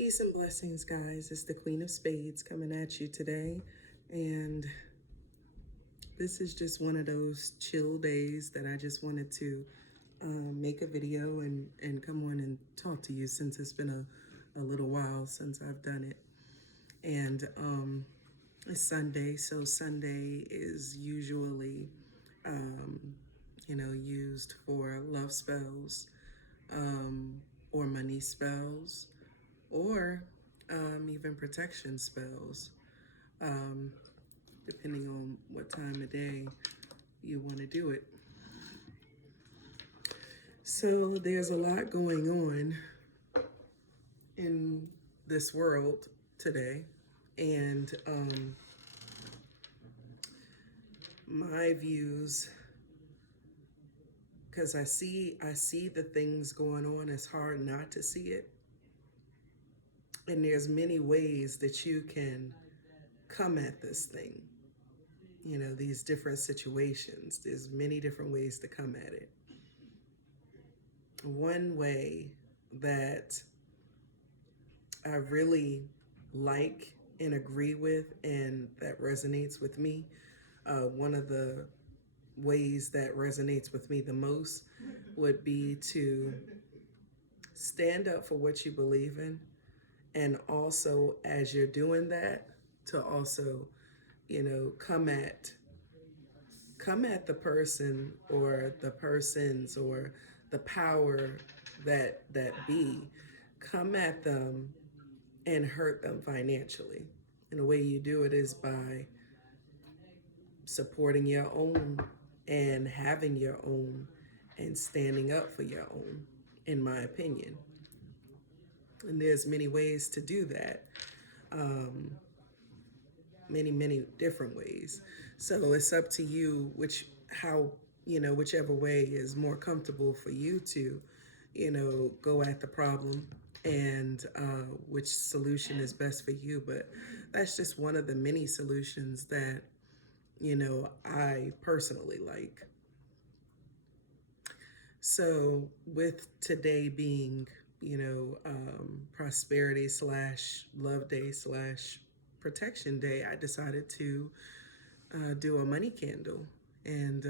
Peace and blessings, guys. It's the Queen of Spades coming at you today. And this is just one of those chill days that I just wanted to make a video and come on and talk to you, since it's been a little while since I've done it. And it's Sunday, so Sunday is usually, used for love spells or money spells, or even protection spells, um, depending on what time of day you want to do it. So there's a lot going on in this world today, and my views, because I see the things going on, it's hard not to see it. And there's many ways that you can come at this thing, these different situations. There's many different ways to come at it. One way that I really like and agree with, and that resonates with me, one of the ways that resonates with me the most would be to stand up for what you believe in. And also, as you're doing that, to also, come at the person or the persons or the power that be. Come at them and hurt them financially. And the way you do it is by supporting your own and having your own and standing up for your own, in my opinion. And there's many ways to do that. Many different ways. So it's up to you whichever way is more comfortable for you to, go at the problem, and which solution is best for you. But that's just one of the many solutions that, I personally like. So with today being, prosperity / love day / protection day, I decided to do a money candle. And,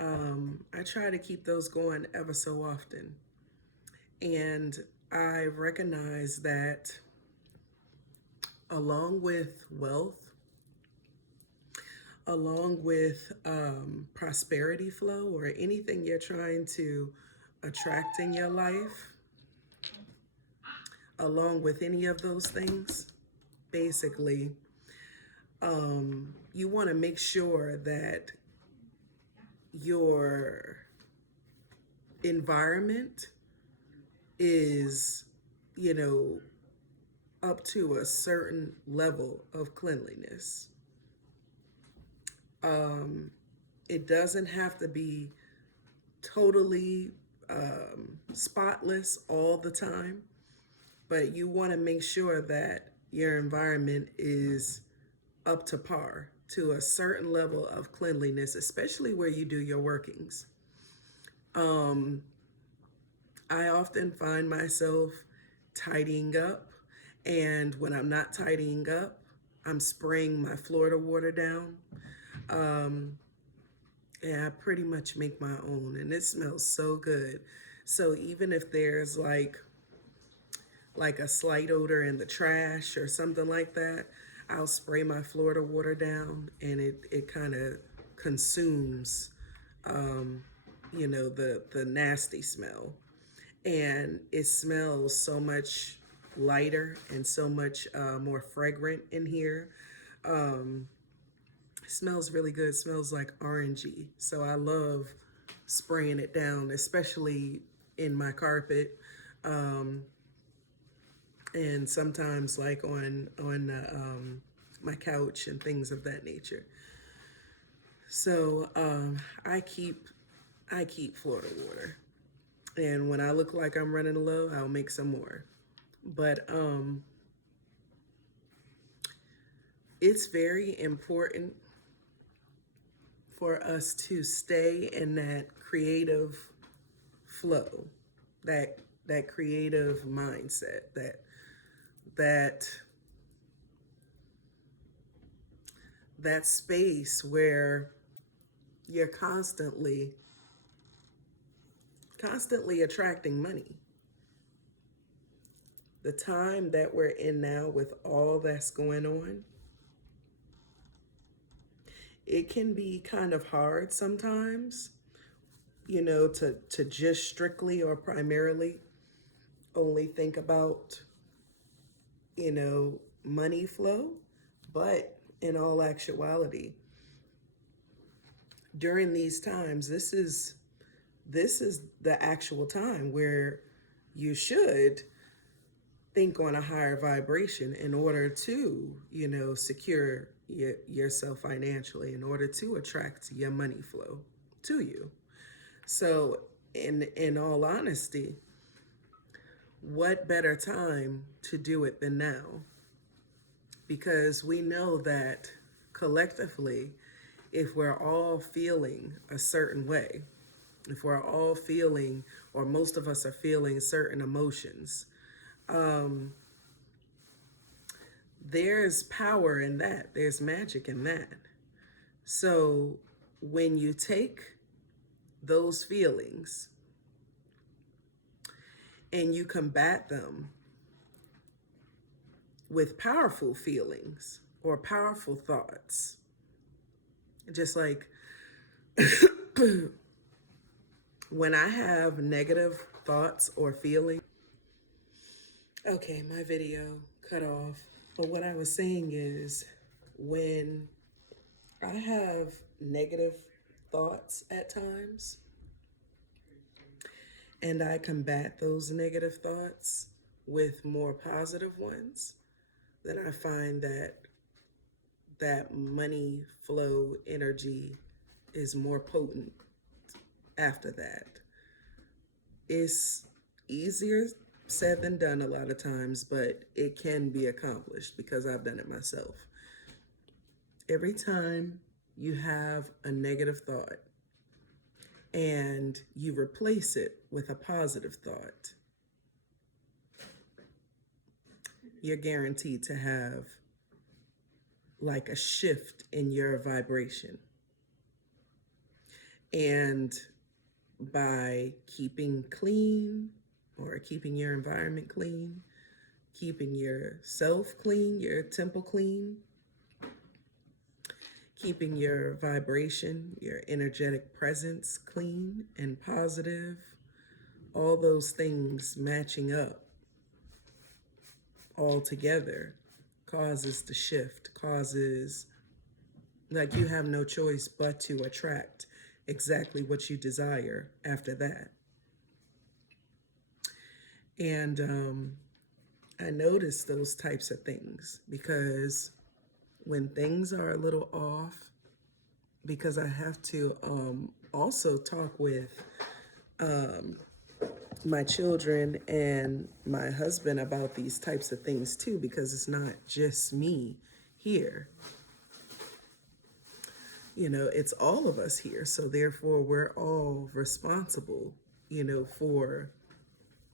I try to keep those going ever so often. And I recognize that along with wealth, along with prosperity flow, or anything you're trying to attract in your life, along with any of those things, basically, you want to make sure that your environment is, up to a certain level of cleanliness. It doesn't have to be totally spotless all the time, but you want to make sure that your environment is up to par, to a certain level of cleanliness, especially where you do your workings. I often find myself tidying up, and when I'm not tidying up, I'm spraying my Florida water down. I pretty much make my own, and it smells so good. So even if there's like a slight odor in the trash or something like that, I'll spray my Florida water down, and it kind of consumes, the nasty smell. And it smells so much lighter and so much more fragrant in here. It smells really good. It smells like orangey. So I love spraying it down, especially in my carpet. And sometimes like on my couch and things of that nature. So I keep Florida water, and when I look like I'm running low, I'll make some more. But it's very important for us to stay in that creative flow, that that creative mindset, that that space where you're constantly attracting money. The time that we're in now with all that's going on, it can be kind of hard sometimes, to just strictly or primarily only think about, money flow. But in all actuality, during these times, this is the actual time where you should think on a higher vibration in order to, secure yourself financially, in order to attract your money flow to you. So, in all honesty, what better time to do it than now? Because we know that collectively, if we're all feeling a certain way, if we're all feeling, or most of us are feeling certain emotions, there's power in that. There's magic in that. So when you take those feelings and you combat them with powerful feelings or powerful thoughts, just like when I have negative thoughts or feelings. Okay, my video cut off. But what I was saying is, when I have negative thoughts at times and I combat those negative thoughts with more positive ones, then I find that money flow energy is more potent after that. It's easier said than done a lot of times, but it can be accomplished because I've done it myself. Every time you have a negative thought and you replace it with a positive thought, you're guaranteed to have like a shift in your vibration. And by keeping clean, or keeping your environment clean, keeping yourself clean, your temple clean, keeping your vibration, your energetic presence clean and positive, all those things matching up all together causes the shift, causes, like, you have no choice but to attract exactly what you desire after that. And I notice those types of things because when things are a little off, because I have to also talk with my children and my husband about these types of things too, because it's not just me here. It's all of us here. So therefore, we're all responsible, for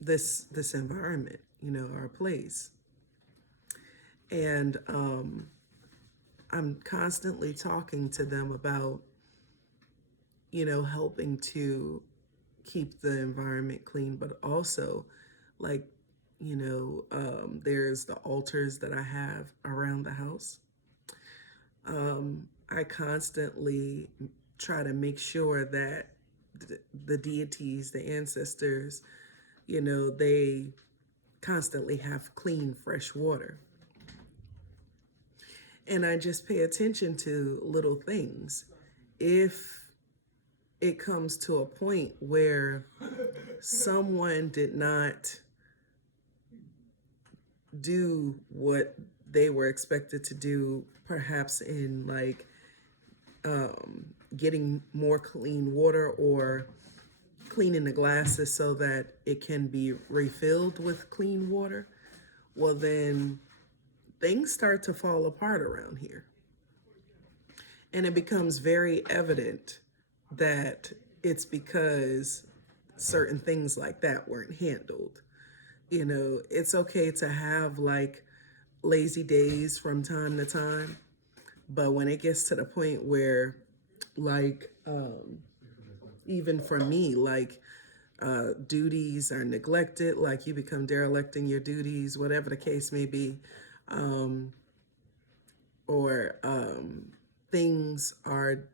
this environment, our place. And I'm constantly talking to them about, helping to keep the environment clean, but also, like, there's the altars that I have around the house. I constantly try to make sure that the deities, the ancestors, they constantly have clean, fresh water. And I just pay attention to little things. If it comes to a point where someone did not do what they were expected to do, perhaps in like getting more clean water or cleaning the glasses so that it can be refilled with clean water, well, then things start to fall apart around here. And it becomes very evident that it's because certain things like that weren't handled. You know, it's okay to have like lazy days from time to time, but when it gets to the point where, like, even for me, like, duties are neglected, like you become derelict in your duties, whatever the case may be, um, or things are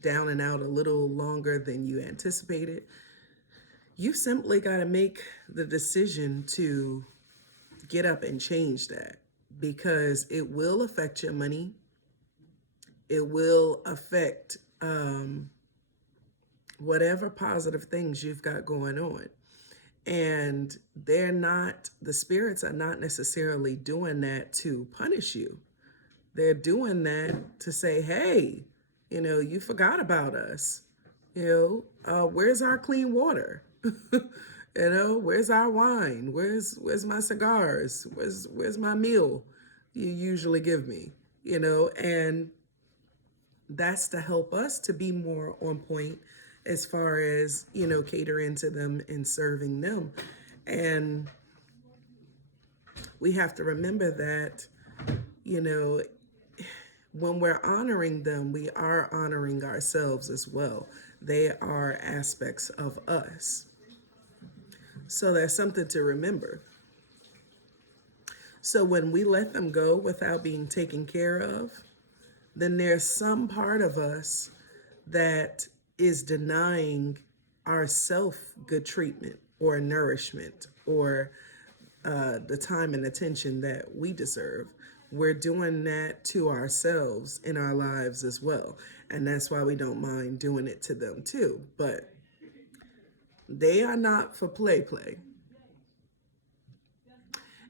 down and out a little longer than you anticipated, you simply got to make the decision to get up and change that, because it will affect your money. It will affect whatever positive things you've got going on. And the spirits are not necessarily doing that to punish you. They're doing that to say, hey, you forgot about us. Where's our clean water? Where's our wine? Where's my cigars? Where's my meal you usually give me? And that's to help us to be more on point as far as, catering to them and serving them. And we have to remember that, you know, when we're honoring them, we are honoring ourselves as well. They are aspects of us. So that's something to remember. So when we let them go without being taken care of, then there's some part of us that is denying ourself good treatment or nourishment or the time and attention that we deserve. We're doing that to ourselves in our lives as well. And that's why we don't mind doing it to them too. But they are not for play.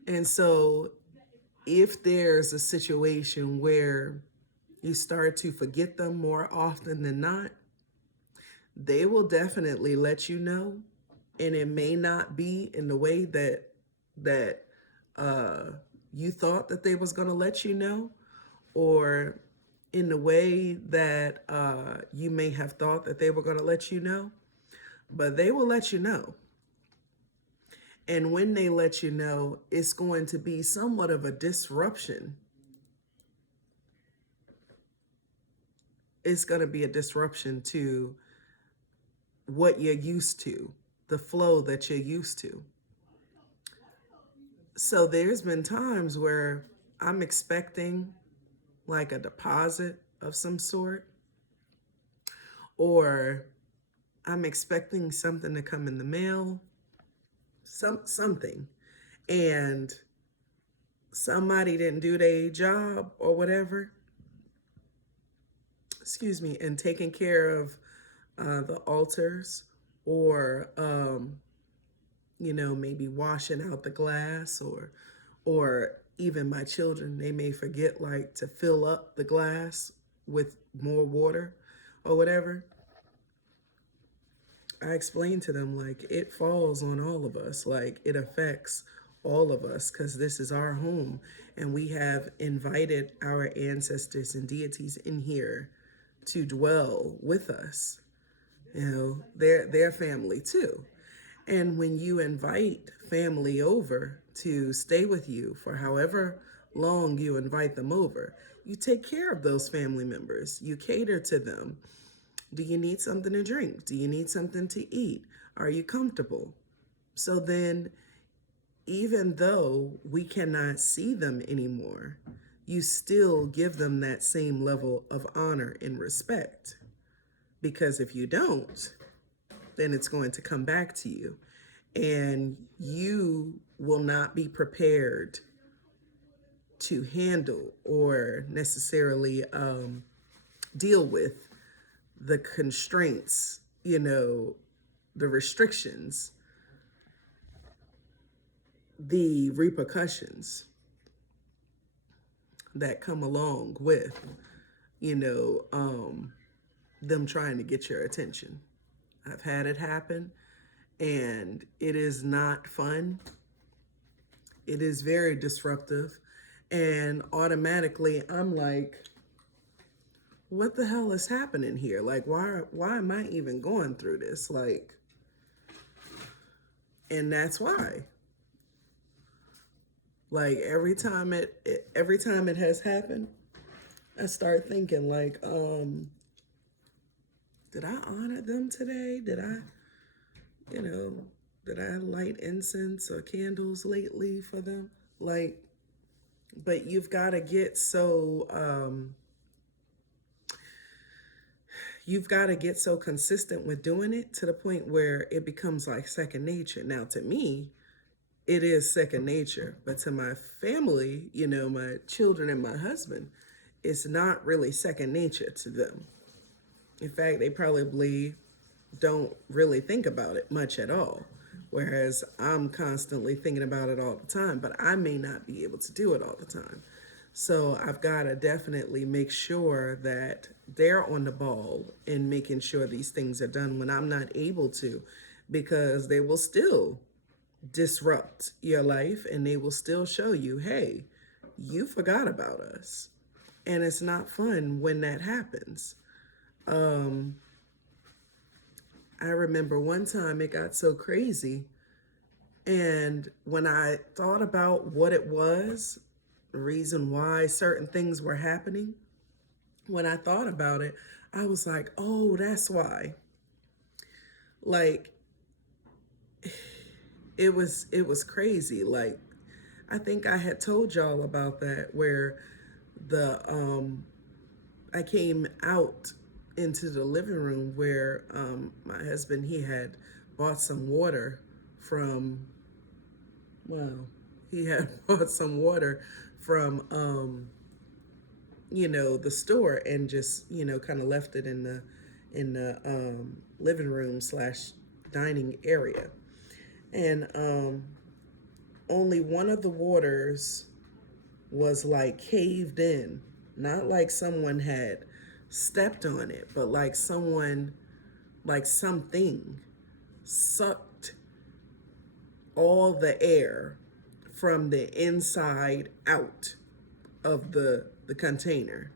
And so if there's a situation where you start to forget them more often than not, they will definitely let you know. And it may not be in the way that you thought that they was going to let you know, or in the way that you may have thought that they were going to let you know, but they will let you know. And when they let you know, it's going to be somewhat of a disruption. It's going to be a disruption to what you're used to, the flow that you're used to. So there's been times where I'm expecting like a deposit of some sort, or I'm expecting something to come in the mail, something, and somebody didn't do their job or whatever, excuse me, and taking care of the altars, or maybe washing out the glass, or even my children, they may forget like to fill up the glass with more water or whatever. I explained to them like it falls on all of us, like it affects all of us, because this is our home and we have invited our ancestors and deities in here to dwell with us. They're family too. And when you invite family over to stay with you for however long you invite them over, you take care of those family members. You cater to them. Do you need something to drink? Do you need something to eat? Are you comfortable? So then, even though we cannot see them anymore, you still give them that same level of honor and respect. Because if you don't, then it's going to come back to you. And you will not be prepared to handle or necessarily deal with the constraints, the restrictions, the repercussions that come along with, them trying to get your attention. I've had it happen, and it is not fun. It is very disruptive. And automatically, I'm like, what the hell is happening here? Like, why am I even going through this? Like, And that's why. Like every time it has happened, I start thinking like, did I honor them today? You know, did I light incense or candles lately for them? Like, but you've got to get so consistent with doing it to the point where it becomes like second nature. Now, to me, it is second nature, but to my family, my children and my husband, it's not really second nature to them. In fact, they probably don't really think about it much at all. Whereas I'm constantly thinking about it all the time, but I may not be able to do it all the time. So I've got to definitely make sure that they're on the ball in making sure these things are done when I'm not able to, because they will still disrupt your life and they will still show you, hey, you forgot about us. And it's not fun when that happens. I remember one time it got so crazy. And when I thought about what it was, the reason why certain things were happening, when I thought about it, I was like, oh, that's why. Like, it was crazy. Like, I think I had told y'all about that, where the I came out into the living room where my husband, he had bought some water from, well, he had bought some water from the store, and just kind of left it in the living room slash dining area. And only one of the waters was like caved in, not like someone had stepped on it, but like something sucked all the air from the inside out of the container.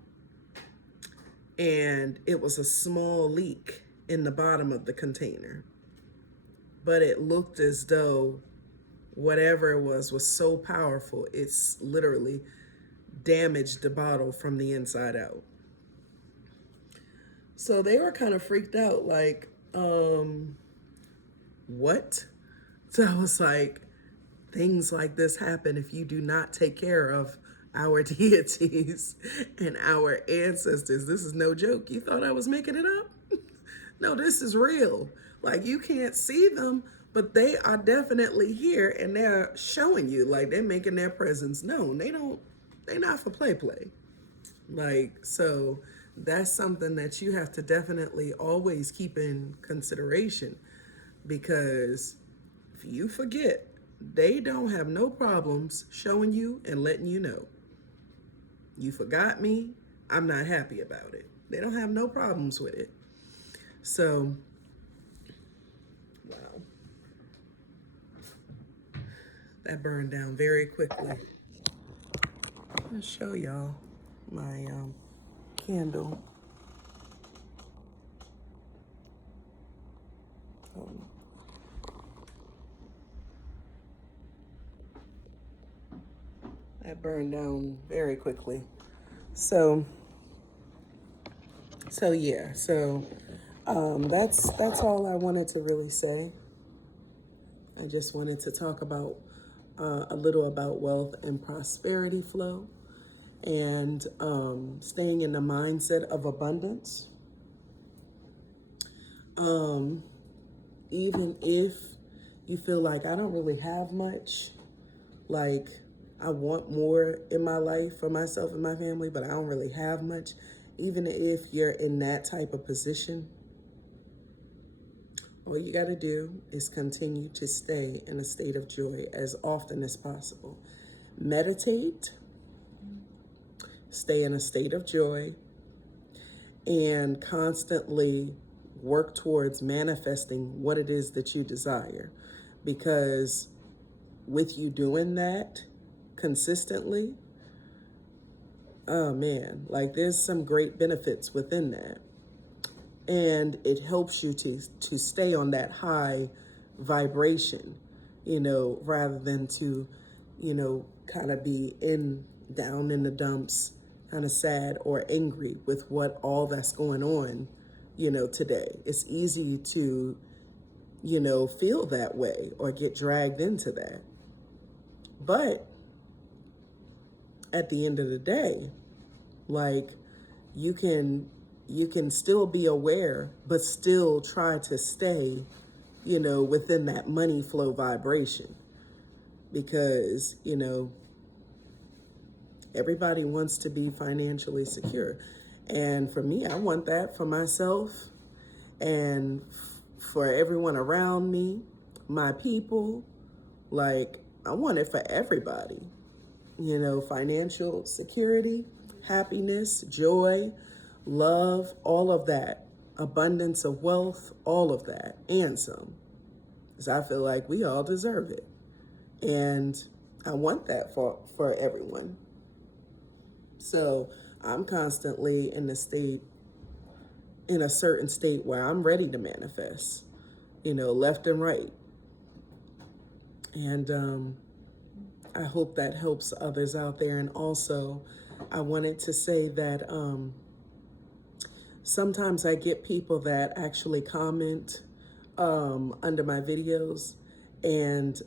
And it was a small leak in the bottom of the container. But it looked as though whatever it was so powerful, it's literally damaged the bottle from the inside out. So they were kind of freaked out, like, what? So I was like, things like this happen if you do not take care of our deities and our ancestors. This is no joke. You thought I was making it up? No, this is real. Like, you can't see them, but they are definitely here, and they're showing you, like, they're making their presence known. They're not for play. Like, so that's something that you have to definitely always keep in consideration, because if you forget, they don't have no problems showing you and letting you know. You forgot me, I'm not happy about it. They don't have no problems with it. So, wow. That burned down very quickly. I'll show y'all my candle. That burned down very quickly. So yeah. So that's all I wanted to really say. I just wanted to talk about a little about wealth and prosperity flow, and staying in the mindset of abundance. Even if you feel like, I don't really have much, like, I want more in my life for myself and my family, but I don't really have much. Even if you're in that type of position, all you got to do is continue to stay in a state of joy as often as possible. Meditate, stay in a state of joy, and constantly work towards manifesting what it is that you desire. Because with you doing that consistently, oh man, like, there's some great benefits within that. And it helps you to stay on that high vibration. rather than to, kind of be down in the dumps, kind of sad or angry with what all that's going on, today. It's easy to, feel that way or get dragged into that. But at the end of the day, like, you can still be aware, but still try to stay, within that money flow vibration. Because, everybody wants to be financially secure. And for me, I want that for myself and for everyone around me, my people. Like, I want it for everybody. Financial security, happiness, joy, love, all of that, abundance of wealth, all of that, and some. Because I feel like we all deserve it. And I want that for everyone. So I'm constantly in a certain state where I'm ready to manifest, left and right. And I hope that helps others out there. And also, I wanted to say that sometimes I get people that actually comment under my videos, and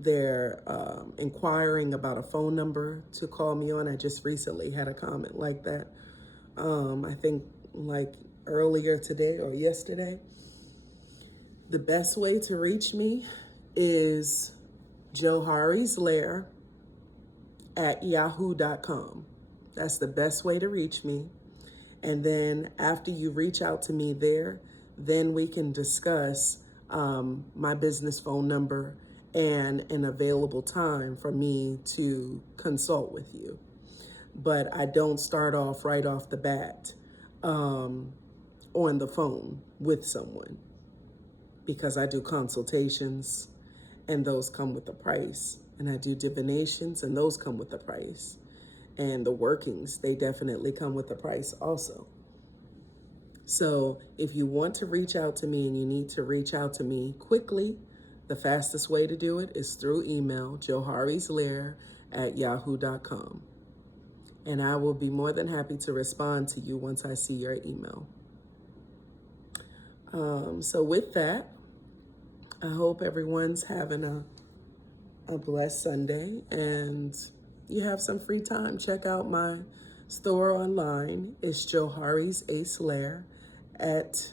they're inquiring about a phone number to call me on. I just recently had a comment like that. I think like earlier today or yesterday. The best way to reach me is joharislair@yahoo.com. That's the best way to reach me. And then after you reach out to me there, then we can discuss my business phone number and an available time for me to consult with you. But I don't start off right off the bat on the phone with someone, because I do consultations and those come with a price. And I do divinations and those come with a price. And the workings, they definitely come with a price also. So if you want to reach out to me and you need to reach out to me quickly, the fastest way to do it is through email, joharislair@yahoo.com. And I will be more than happy to respond to you once I see your email. So with that, I hope everyone's having a blessed Sunday, and you have some free time. Check out my store online. It's Johari's Ace Lair at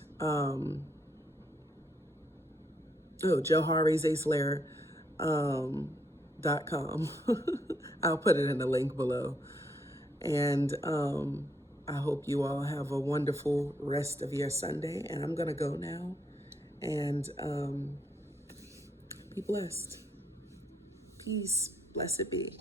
johari'sacelair.com. I'll put it in the link below. And I hope you all have a wonderful rest of your Sunday. And I'm going to go now. And be blessed. Peace. Blessed be.